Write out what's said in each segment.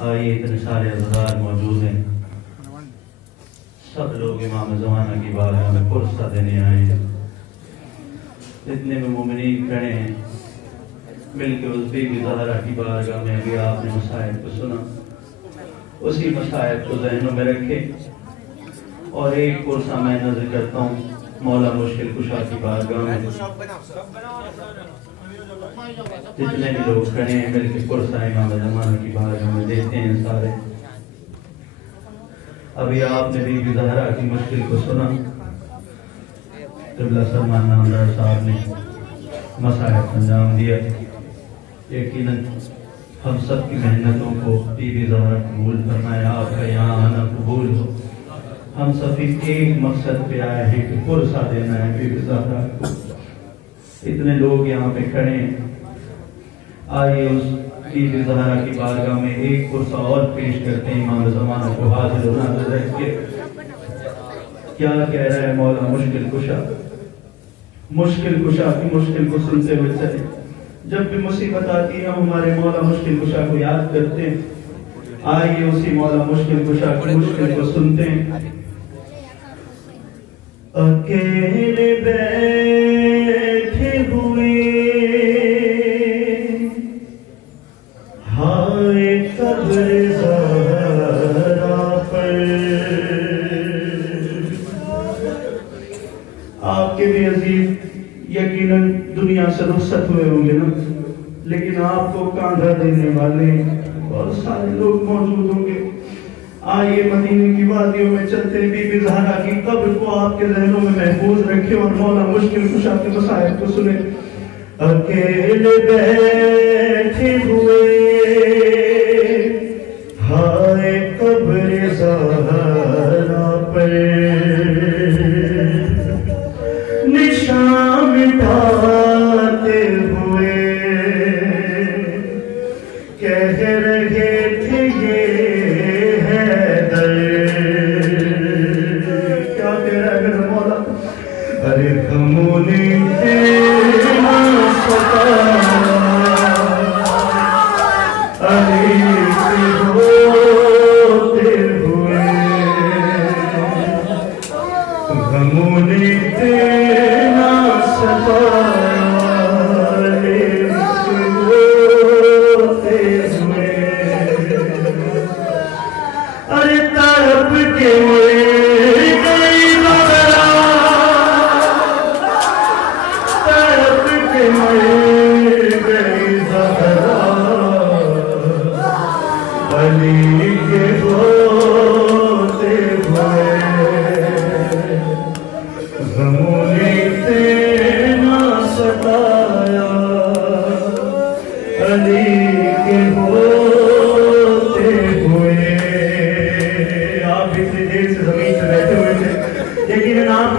आइए, इतने सारे अज़हार मौजूद हैं, सब लोग इमाम ज़माना की बारगाह में पुरस्कार देने आए हैं। इतने में मोमिनीन खड़े हैं, मिलके उस बीबी ज़हरा की बारगाह में अभी आपने मसाइब को सुना, उसी मसाइब को ज़हनों में रखे और एक पुरसा मैं नज़र करता हूँ मौला मुश्किल कुशा की बारगाह में। जितने भी लोग खड़े हैं मिलके पुरसा इमाम ज़माना की बारगाह में देते हैं सारे। अभी आपने बीबी ज़हरा की मुश्किल को सुना, क़िबला सलमान नामदार साहब ने मसाइब अंजाम दिया। यकीनन हम सब की मेहनतों को बीबी ज़हरा कबूल फरमाए, आपका यहाँ आना कबूल हो। हम सभी एक मकसद पे आए हैं कि पुरसा देना है बीबी ज़हरा को। इतने लोग यहाँ पे खड़े हैं, आइए उस बीबी ज़हरा की बारगाह में एक पुरसा और पेश करते हैं। इमाम ज़माना को हाजिर और नाज़िर रख के क्या कह रहा है मौला मुश्किल कुशा। मुश्किल कुशा की मुश्किल को सुनते हुए चले। जब भी मुसीबत आती है हम हमारे मौला मुश्किल कुशा को याद करते हैं। आइए उसी मौला मुश्किल कुशा की मुश्किल को सुनते हैं। अकेले बैठे हुए हाय कब्र ज़हरा पर, आपके भी अजीज यकीनन दुनिया से रुखसत हुए होंगे ना, लेकिन आपको कांधा देने वाले बहुत सारे लोग मौजूद होंगे। आइए मदीने की वादियों में चलते बीबी ज़हरा की कब्र को आपके ज़हनों में महफूज रखे और मौला मुश्किल कुशा के मसाइब को सुने। अकेले बैठे हुए हाय कब्र ज़हरा पर, निशान मिटाते हुए कह रहे थे ये हैदर। क्या कह रहा है मेरा मौला? अरे हमने तेरा सताया, अरे से होते हुए हमने तेरा सताया, अरे से होते हुए अरे तड़प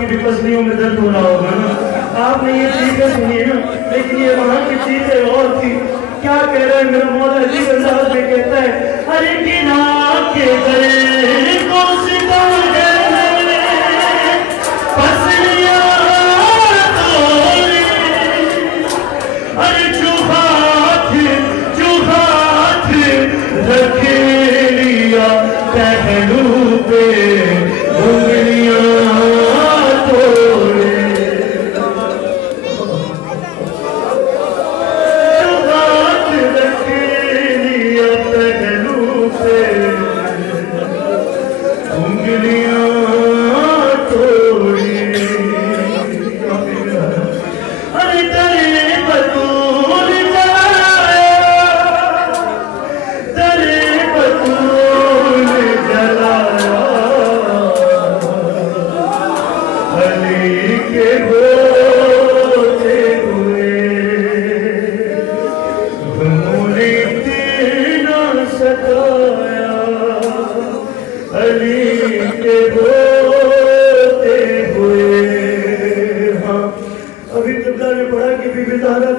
के पसलियों में दर्द हो रहा होगा ना। आपने ये चीजें सुनी ना, लेकिन ये वहां की चीजें और थी। क्या कह रहे हैं मेरा मौला जी अंदाज में कहता है, अरे गिना के गए को सितम गए पसलियां तोड़े, अरे जो हाथ रखे लिया पहलू पे उंगलियां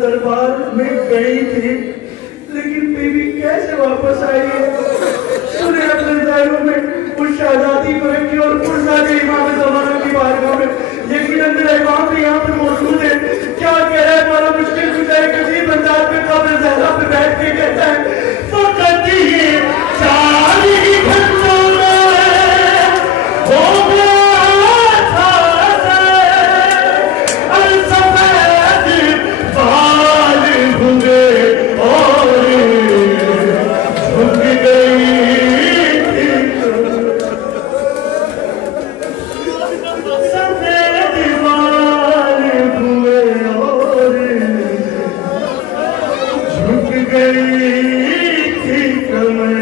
दरबार में गई थी, लेकिन बीबी कैसे वापस आई है? सुने अपने ज़हनों में उस शहजादी को रखी और पुरसा के इमाम ज़माना की बारगाह में। यकीनन मेरा इमाम भी यहाँ पर मौजूद है। क्या कह रहा है? बड़ा मुश्किल कुछ है, किसी बंदाज में कब्र गई थी कमर,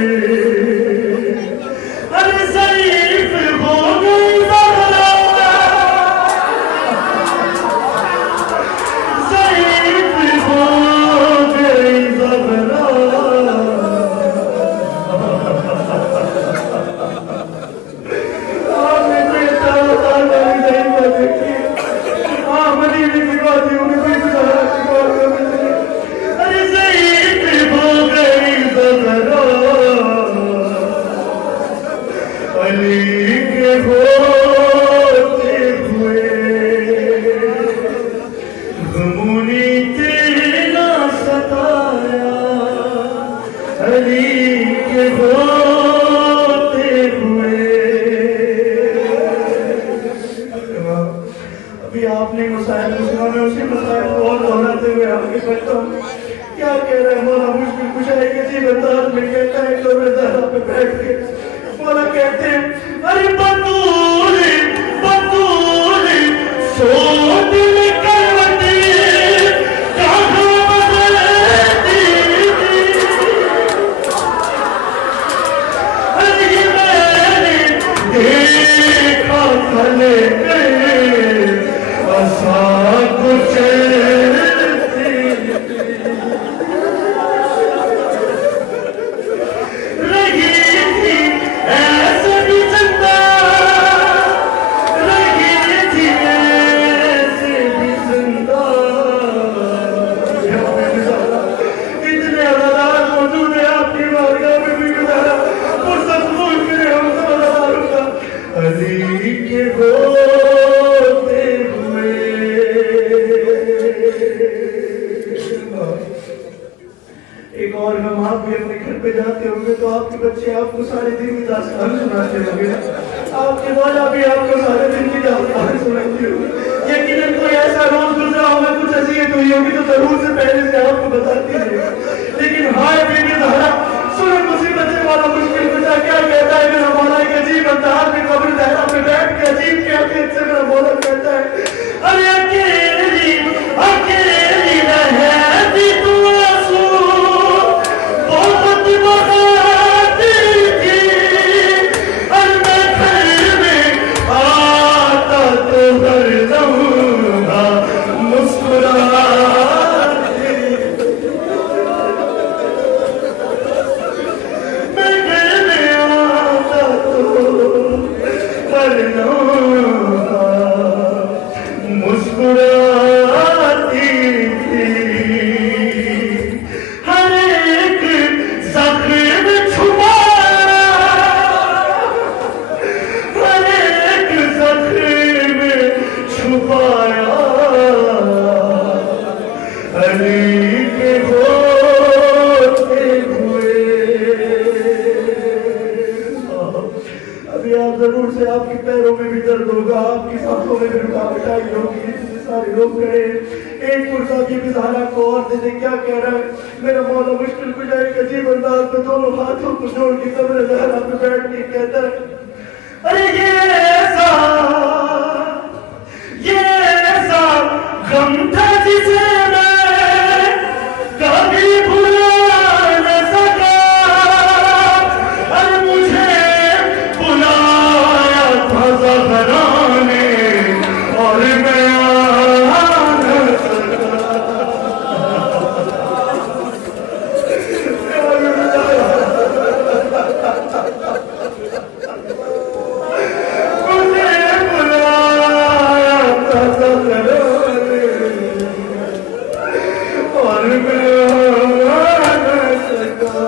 अरे ज़ईफ़ हो गई ज़हरा, ज़ईफ़ हो गई ज़हरा। आपने कोई तारा नहीं देखी, आप मदीने की बात होगी कोई ज़हरा की बात होगी। अरे ज़ईफ़ हो गई ज़हरा, अली के होते हुए गमुनी तेरा सताया, अली के होते हुए। अभी आपने मसाइल सुना, मैं उसी मसाइल को और दोहराते हुए आगे बढ़ता हूँ। क्या कह रहे हैं मौला मुश्किल कुशाई के जीवन अंदाज में कहता है, कब्र ज़हरा पे बैठ के मौला कहते हैं, अरे बतूल बतूल सो दिल करवती कहाँ बदलती थी, अरे मैंने देखा भले ऐसा कुछ एक और हम आप भी अपने घर पे जाते होंगे तो आपके बच्चे आपको सारे दिन की दास्तान सुनाते होंगे, आपके मौला भी आपको सारे दिन की दास्तान सुनाती होगी। यकीनन कोई ऐसा रोज गुजरा होगा, कुछ अज़ियत हुई होगी तो जरूर से पहले से आपको बताती है। लेकिन हाय बीबी ज़हरा, सुनो मुसीबतें वाला मुश्किल कुशा क्या कहता है मेरा मौला के अजीब अंदाज में कब्र ज़हरा पे बैठ के अजीब कैफियत से मेरा मौला कहता है, अरे अकेली अकेली रहती तू आंसू बहुत बहाती थी, और मैं घर में आता तो हर लम्हा मुस्कुराती, मैं घर में आता तो हर लम्हा मुस्कुराती थी, हर एक ज़ख्म छुपाया, हर एक ज़ख्म छुपाया, अली के होते हुए। अभी आप जरूर से आपके पैरों में भी दर्द होगा, आपकी सांसों में भी रुकावट आई होगी, सारे लोग कहे एक पुरसा की भी ज़हरा को और दे दे। क्या कह रहा है मेरा मौला मुश्किल कुशाई के अजीब अंदाज में दोनों हाथों को जोड़ के कब्र ज़हरा पे बैठ के कहता है, अरे ये ऐसा गम था जिसे मैं कभी भुला न सका, और मुझे बुलाया था ज़हरा ने और मैं आ न सका। मुझे बुलाया था ज़हरा ने और मैं आ न सका।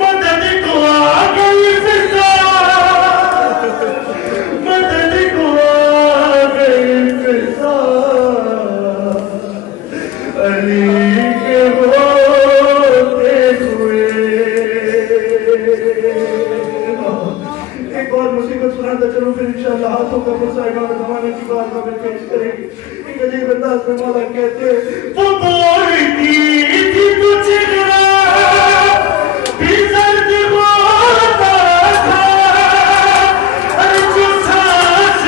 मदद को आ गई फिजा, मदद को आ गई फिजा, अली के होते हुए। एक और मुसीबत सुनाता चलो, फिर इंशाअल्लाह हाथों का पुरसा इमाम ज़माने की बात में पेश करेंगे। एक अजीब अंदाज में मौला कहते हैं, वो बोलती थी तुझ भी दर्द होता था, अरे जो सांस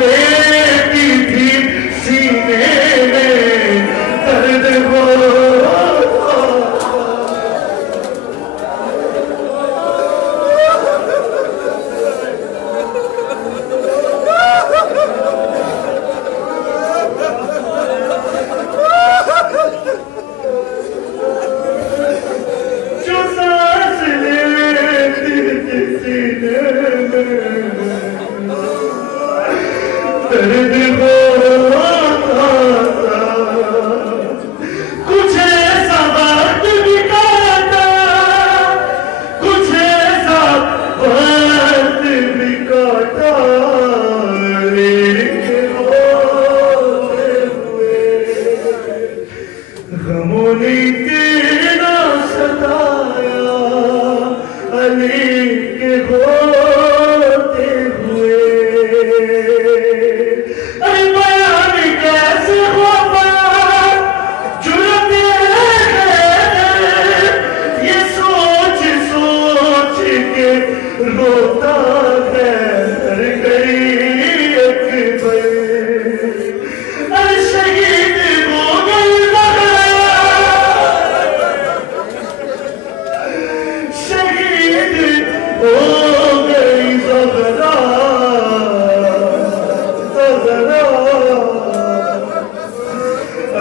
लेती थी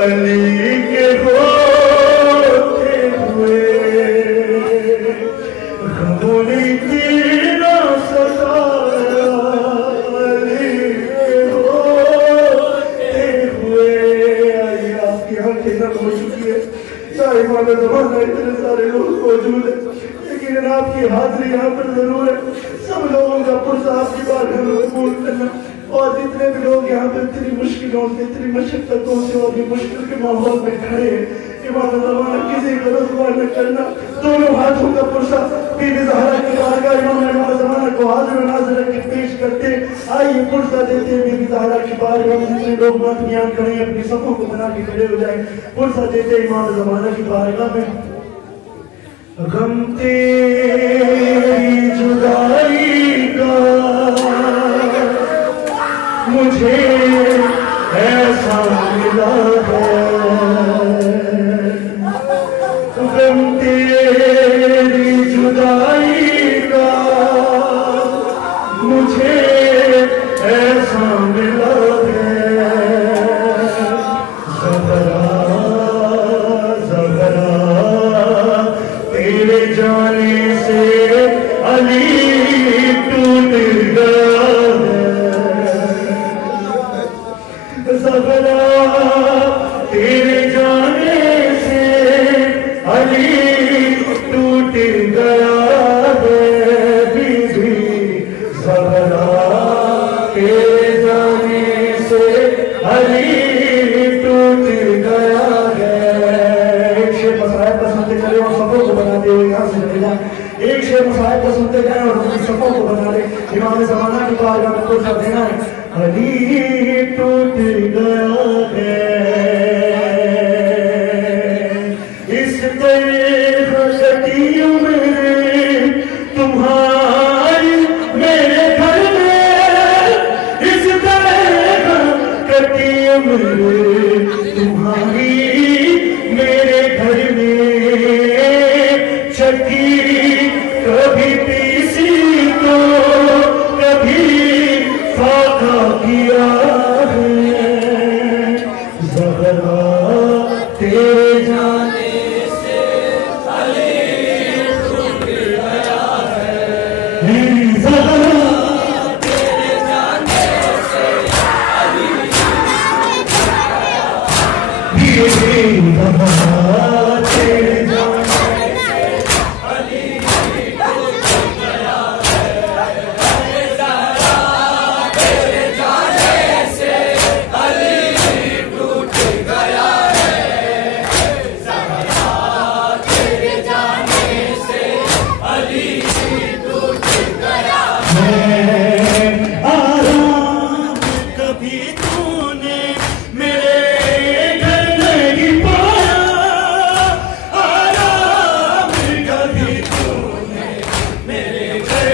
अली के होते हुए गमों ने जीना सताया, अली के होते हुए। आइए आपकी आंखें नम हो चुकी है, सारे मानो जमाना इतने सारे लोग मौजूद है, लेकिन आपकी हाजिरी यहाँ पर जरूर है। सब लोगों का पुरसा आपकी बात कबूल करना, और जितने भी लोग यहाँ पे इतनी मुश्किलों से, इतनी मशक्कतों से और भी मुश्किल के माहौल में खड़े हैं, इमाम ज़माना किसी को रुसवा न करना। दोनों हाथों का पुरसा बीबी ज़हरा की बारगाह इमाम ज़माना को हाजिर नाज़िर के पेश करते। आइए पुरसा देते हैं बीबी ज़हरा की बारगाह में। जितने लोग बात बयान करें अपनी सफ़ों को बना के खड़े हो जाए, पुरसा देते इमाम ज़माना की बारगाह में। गम तेरी जुदाई का मुझे ऐसा मिला है, गम तेरी जुदाई का मुझे ऐसा मिला है। ज़हरा ज़हरा तेरे जाने से अली टूट गया है, ज़हरा तेरे जाने से अली टूट गया है। बीबी ज़हरा तेरे जाने से अली टूट गया है। एक शेर मसाइब का सुनते चले और सफों को बनाते हुए यहाँ से चले जाए। एक शेर मसाइब का सुनते जाए और अपनी सफों को बना ले। इमाम ज़माना की बारगाह में पुरसा देना है, अली टूट गया है। इस तरह कटी उम्र तुम्हारी मेरे घर में, इस तरह कटी उम्र तुम्हारी मेरे घर में। चक्की कभी पीसी तो कभी फाका किया है। ज़हरा तेरे जाने से अली टूट गया है। ज़हरा तेरे जाने से अली टूट गया है। ज़हरा तेरे जाने से अली टूट गया है। ज़हरा तेरे जाने से अली टूट गया है। ज़हरा तेरे जाने से अली टूट गया है। आराम कभी तूने मेरे घर नहीं पाया, आराम कभी तूने मेरे घर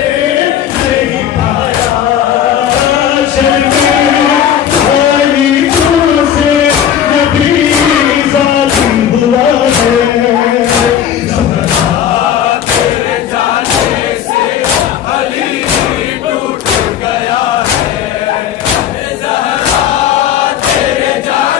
नहीं पाया। शर्मे वाली तुझसे नबी ज़ाती हुआ है। ज़हरा तेरे जाने से अली टूट गया है। ज़हरा तेरे जाने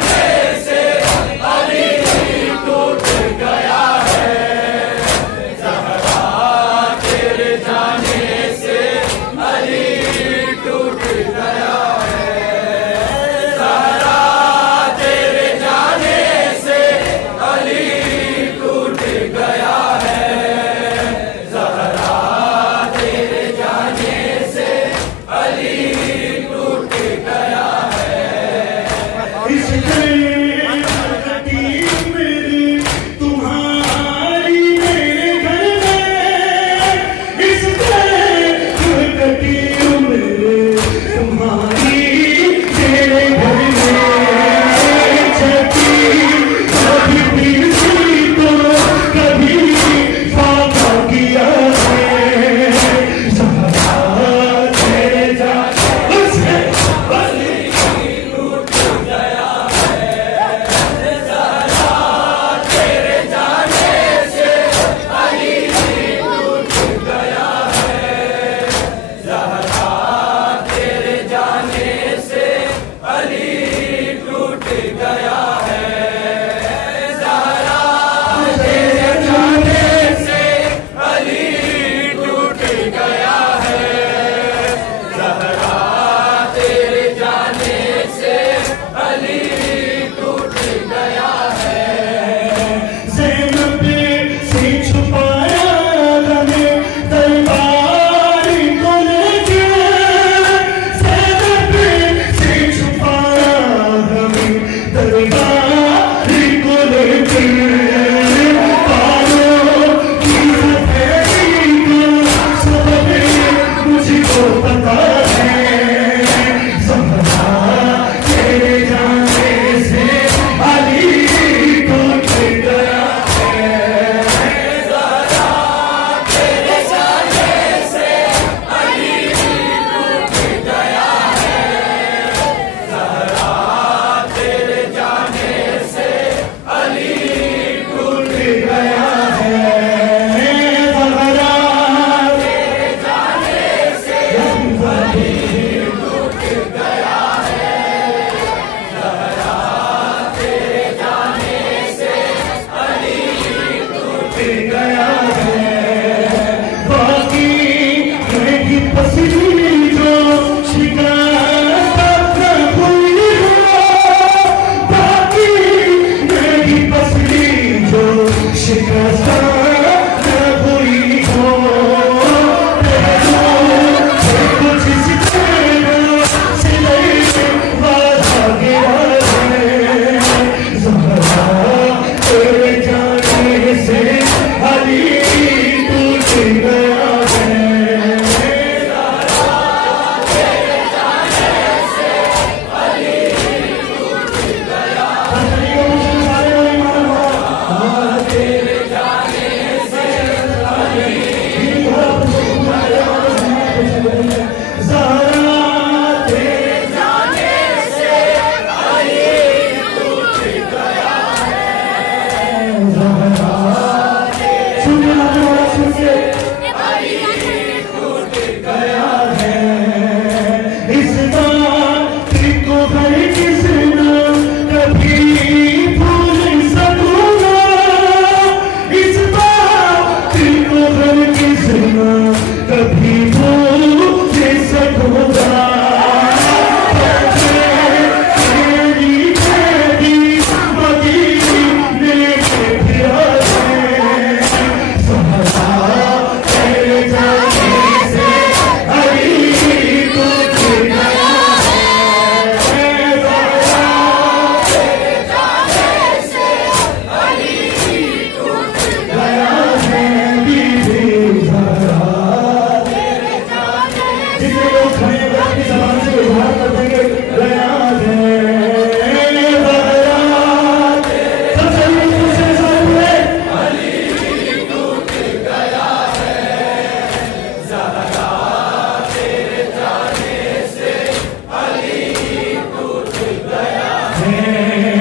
है